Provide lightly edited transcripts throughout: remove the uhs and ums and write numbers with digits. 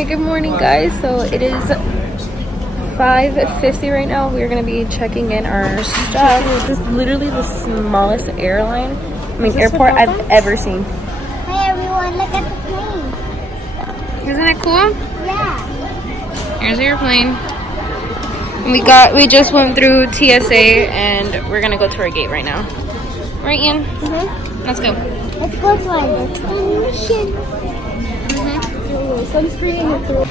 Alright, good morning guys. So it is 5:50 right now. We're gonna be checking in our stuff. This is literally the smallest airport I've ever seen. Hey everyone, look at the plane. Isn't it cool? Yeah. Here's your plane. We just went through TSA and we're gonna go to our gate right now. Right, Ian? Let's go. Let's go to our destination. Sunscreen through.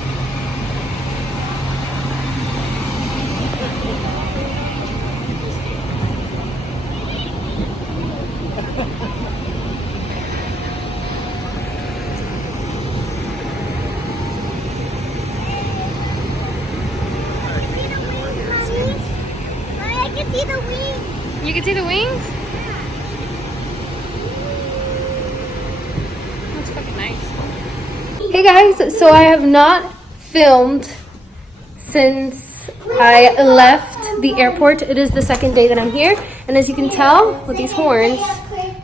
I can see the wings. You can see the wings? That's fucking nice. Hey guys, so I have not filmed since I left the airport. It is the second day that I'm here, and as you can tell with these horns,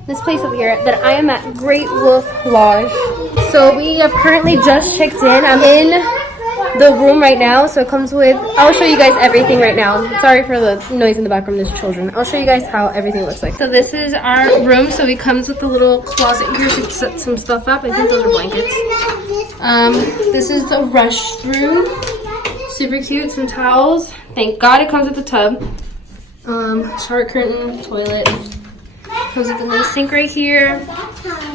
this place over here, that I am at Great Wolf Lodge. So we have currently just checked in. I'm in the room right now, so it comes with, I'll show you guys everything right now. Sorry for the noise in the background, there's children. I'll show you guys how everything looks like. So this is our room, so it comes with a little closet here to set some stuff up. I think those are blankets. This is the restroom, super cute, some towels. Thank God it comes with a tub. Shower curtain, toilet. Comes with a little sink right here,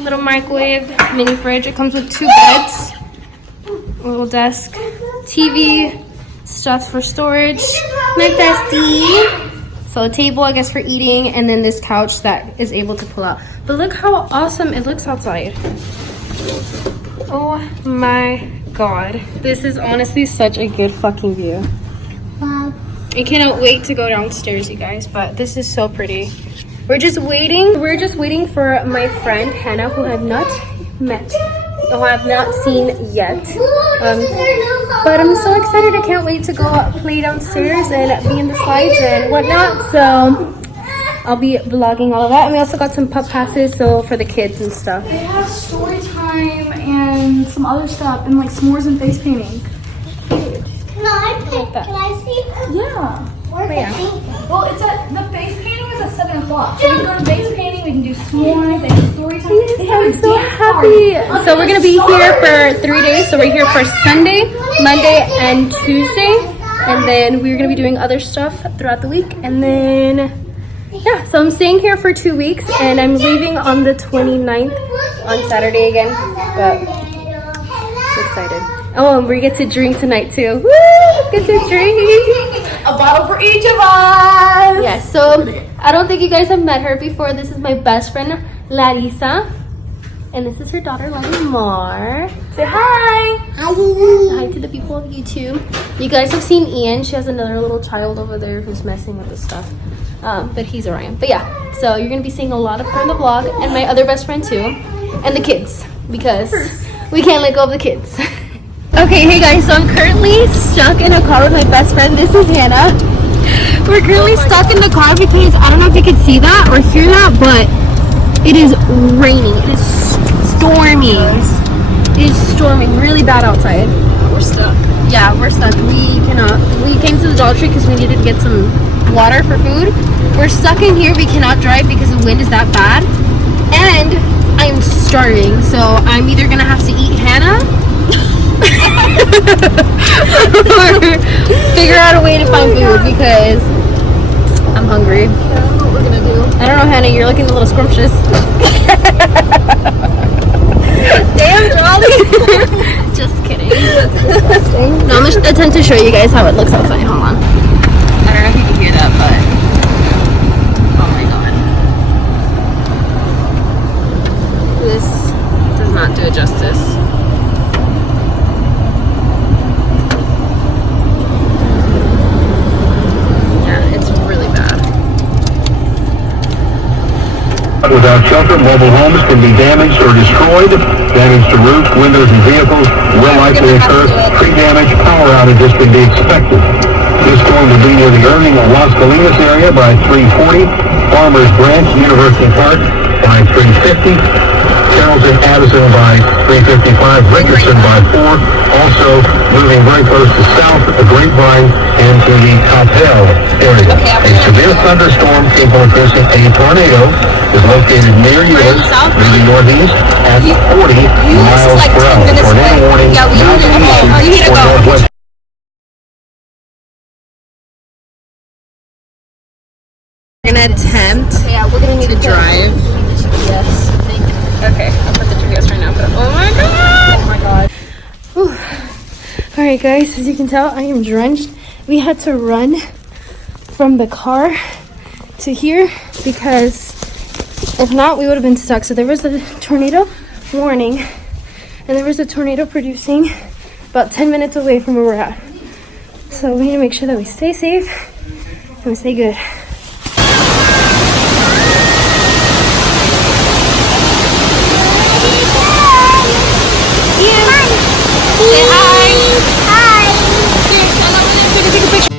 little microwave, mini fridge. It comes with 2 beds, a little desk, TV, stuff for storage, my bestie. So a table, I guess, for eating, and then this couch that is able to pull out. But look how awesome it looks outside. Oh my God. This is honestly such a good fucking view. Wow. I cannot wait to go downstairs, you guys, but this is so pretty. We're just waiting for my friend Hannah, who I have not met, who I have not seen yet. But I'm so excited. I can't wait to go play downstairs and be in the slides and whatnot. So I'll be vlogging all of that. And we also got some pup passes, so for the kids and stuff. They have story time and some other stuff and like s'mores and face painting. Can I see? Yeah. Where's the paint? Well, it's at the face painting is at 7 o'clock. So we can go to face painting. We can do s'mores. They have story time. Yes, I'm so happy. So we're gonna be here for 3 days. So we're here for Sunday, Monday, and Tuesday, and then we're gonna be doing other stuff throughout the week. And then yeah, so I'm staying here for 2 weeks, and I'm leaving on the 29th on Saturday again. But I'm excited. Oh, and we get to drink tonight too. Woo! Get to drink. A bottle for each of us. Yeah, so I don't think you guys have met her before. This is my best friend, Larissa. And this is her daughter, Larimar. Say hi. Hi. Hi to the people of YouTube. You guys have seen Ian. She has another little child over there who's messing with the stuff. But he's Orion. But yeah, so you're going to be seeing a lot of her in the vlog. And my other best friend too. And the kids. Because we can't let go of the kids. Okay, hey guys, so I'm currently stuck in a car with my best friend. This is Hannah. We're currently stuck in the car because I don't know if you can see that or hear that, but it is raining. It is storming. It is storming really bad outside. We're stuck. Yeah, we're stuck. We came to the Dollar Tree because we needed to get some water for food. We're stuck in here. We cannot drive because the wind is that bad. And I'm starving, so I'm either gonna have to eat Hannah or figure out a way to find food because I'm hungry. I don't know what we're gonna do. I don't know, Hannah, you're looking a little scrumptious. Damn, Jolly. Just kidding. That's disgusting. No, I'm gonna attempt to show you guys how it looks outside. Hold on. I don't know if you can hear that, but oh my God. This does not do it justice. Without shelter, mobile homes can be damaged or destroyed. Damage to roofs, windows, and vehicles will likely occur. Tree damage, power outages can be expected. This storm will be near the Irving and Las Colinas area by 3:40, Farmers Branch, University Park by 3:50, Carroll's in Addison by 355, Richardson by 4. Also moving very close to south at the Grapevine and to the Coppell area. A severe thunderstorm capable of producing a tornado is located near Euless, moving northeast at 40 miles per hour. Tornado warning now being issued for northwest. We're gonna attempt to drive. Yes. Okay, I'll put the GPS right now. But oh my god! Oh my god! All right, guys. As you can tell, I am drenched. We had to run from the car to here because if not, we would have been stuck. So there was a tornado warning, and there was a tornado producing about 10 minutes away from where we're at. So we need to make sure that we stay safe and we stay good. Say hi. Hi. Here, stand over there so I can take a picture.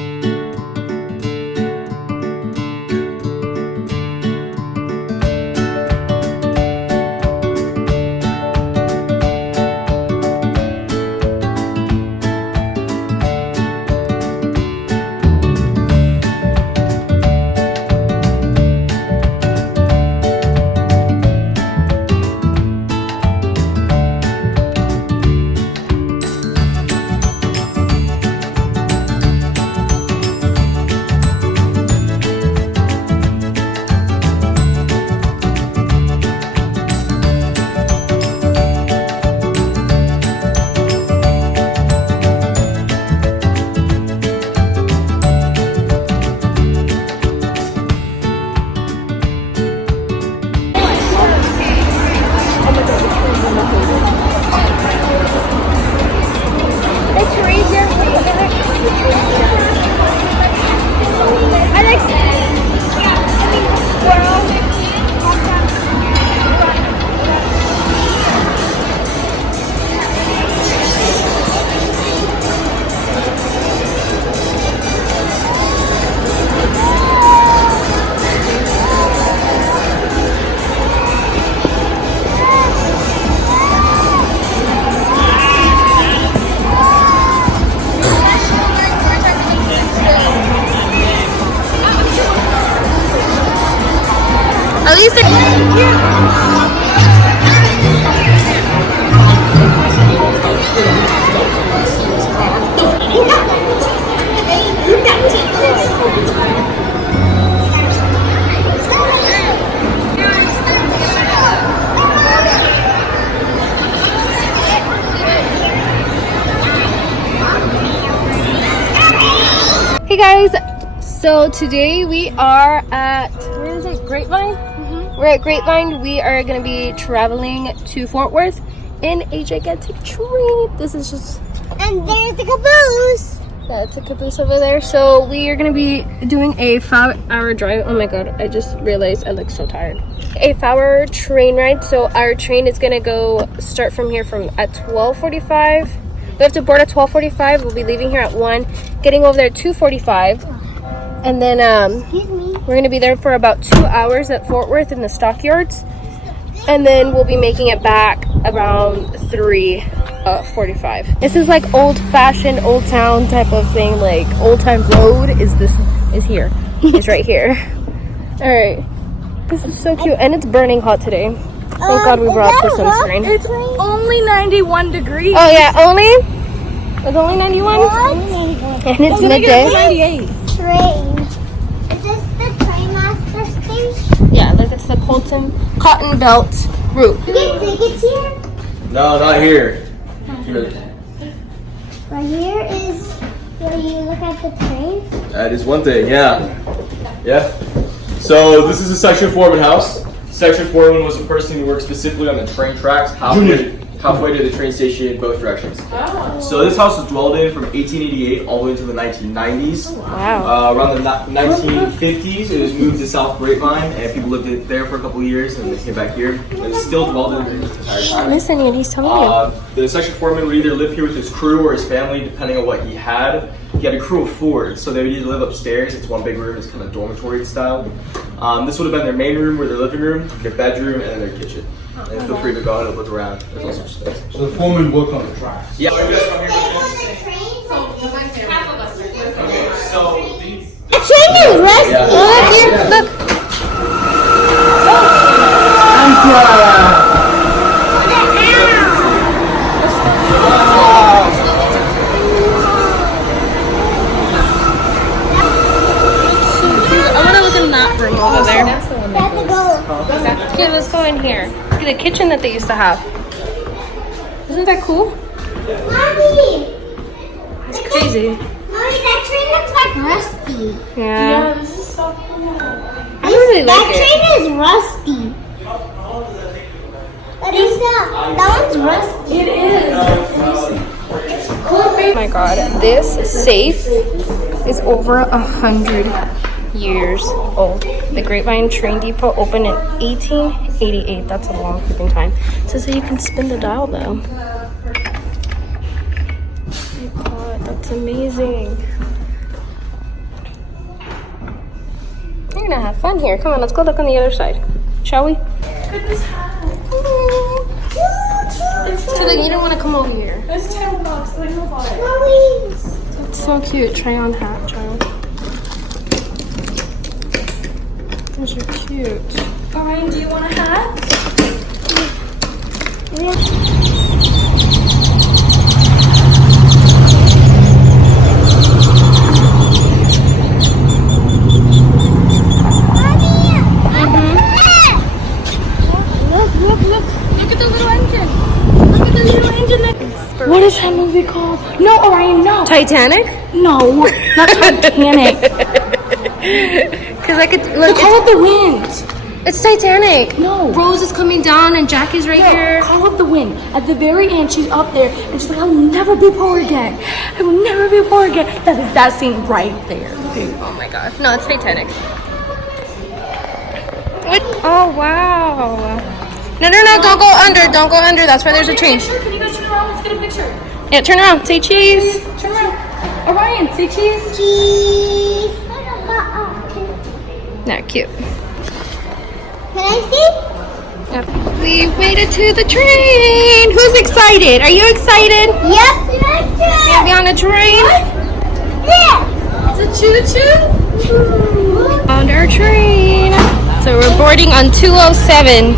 At least Hey guys, so today we are at, where is it, Grapevine? We're at Grapevine. We are going to be traveling to Fort Worth in a gigantic trip. This is just... And there's the caboose. Yeah, it's a caboose over there. So we are going to be doing a 5-hour drive. Oh my god, I just realized I look so tired. A 5-hour train ride. So our train is going to go start from here at 12:45. We have to board at 12:45. We'll be leaving here at 1, getting over there at 2:45. And then Excuse me. we're going to be there for about 2 hours at Fort Worth in the stockyards. And then we'll be making it back around 3:45. This is like old-fashioned, old town type of thing. Like Old Town Road is here. It's right here. All right. This is so cute. And it's burning hot today. Thank God we brought the sunscreen. It's only 91 degrees. Oh yeah, it's only 91? And it's midday. 98. Train. Is this the train master station? Yeah, look, it's the Cotton Belt route. You get tickets here? No, not here. Right here is where you look at the train. That is one thing, yeah. Yeah. So this is a section foreman house. Section foreman was a person who worked specifically on the train tracks halfway to the train station in both directions. So this house was dwelled in from 1888 all the way to the 1990s. Wow. Around the 1950s, it was moved to South Grapevine, and people lived there for a couple of years, and they came back here. It was still dwelled in the entire time. Listen, and he's telling you. The section foreman would either live here with his crew or his family, depending on what he had. He had a crew of 4, so they would either live upstairs. It's one big room. It's kind of dormitory style. This would have been their main room, or their living room, their bedroom, and then their kitchen. And feel free to go ahead and look around. There's all sorts of space. So the foreman worked on the tracks. Yeah. Okay, so these. The train is rusty. Yeah. Look here, look. I want to look in that room over there. That's the goal. Okay, let's go in here. Look at the kitchen that they used to have. Isn't that cool? Mommy! It's crazy. Mommy, that train looks like rusty. Yeah. This is so cool. I really like That it. train is rusty. But it's not. That one's rusty. It is. Oh my god, this safe is over 100 years old. The Grapevine Train Depot opened in 1888. That's a long freaking time. So you can spin the dial though. Oh my god, that's amazing. You're gonna have fun here. Come on, let's go look on the other side. Shall we? So like, you don't want to come over here. It's $10. I know about it. Mommy! It's so cute. Try on hat, child. Those are cute. Orion, do you want a hat? What is that movie called? No, Orion, no. Titanic? No, not Titanic. Because I could look. Call of the Wind. It's Titanic. No. Rose is coming down and Jack is right here. Call of the Wind. At the very end, she's up there, and she's like, "I will never be poor again. I will never be poor again." That is that scene right there. Oh my gosh. No, it's Titanic. What? Oh wow. No, don't go under. Don't go under. That's why there's a change. Can you guys turn around? Let's get a picture. Yeah, turn around. Say cheese. Turn around. Orion, say cheese. Cheese. Not cute. Can I see? Yep. We've made it to the train. Who's excited? Are you excited? Yep. Gonna be on the train? Yeah. Is it choo-choo? On our train. So we're boarding on 207.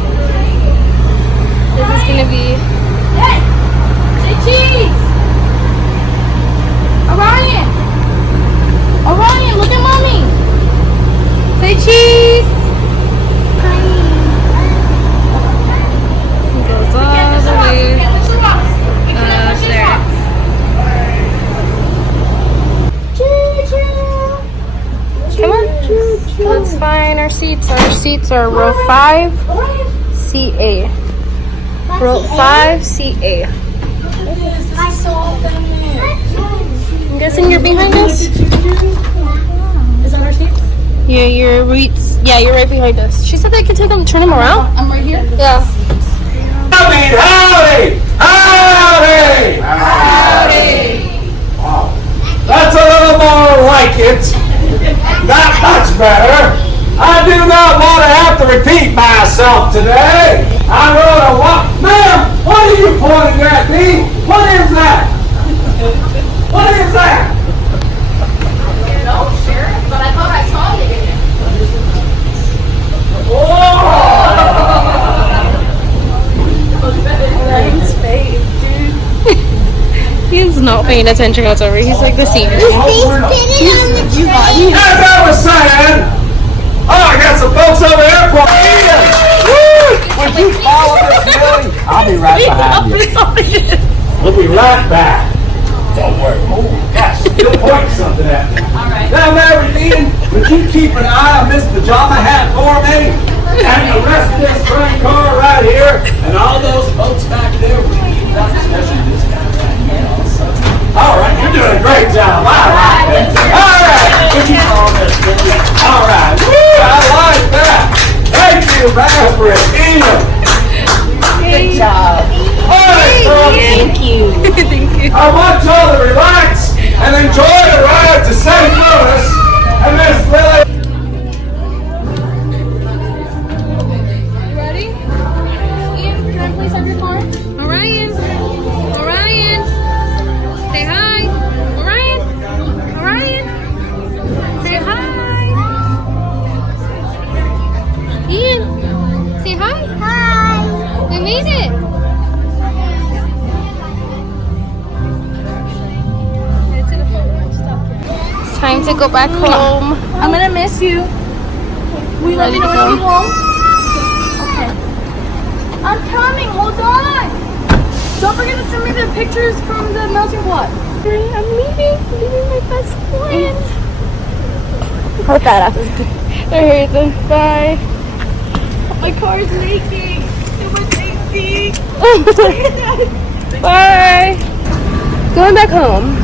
This is gonna be. Hey, say cheese. Orion. Orion, look at mommy. Say cheese. It goes all the way up there. Come on. Let's find our seats. Our seats are row 5, CA. Row 5, CA. I'm guessing you're behind us? Is that our seat? Yeah, you're right behind us. She said they could turn them around. I'm right here. Yeah. Howdy! Howdy! Howdy! Wow. That's a little more like it. Not much better. I do not want to have to repeat myself today. I wrote a what? Ma'am, what are you pointing at me? What is that? What is that? No, Sheriff, but I thought I saw you in it. Ryan's face, dude. He's not paying attention whatsoever. He's like the senior. He's spinning on the train. As I was saying, I got some folks over there. Woo! Would you follow this Billy? I'll be right behind you. We'll be right back. Don't worry. Oh, gosh, you'll point something at me. All right. Now, Mary Dean, would you keep an eye on this pajama hat for me? And the rest of this train car right here, and all those folks back there, especially this guy right here also. All right, you're doing a great job. I like it. All right, would you call this, Billy? All right, woo, I like that. Thank you, Maverick. Good job. All right, folks. Thank you. Thank you. I want y'all to relax and enjoy the ride to St. Louis and Miss Lily. Say hi. Hi. We made it. It's time to go back home. I'm gonna miss you. Will you let me know when you get home? Okay. I'm coming. Hold on. Don't forget to send me the pictures from the melting pot. I'm leaving my best friend. Hold that up. Alright then, bye. My car is leaking. It was leaking. Bye. Going back home.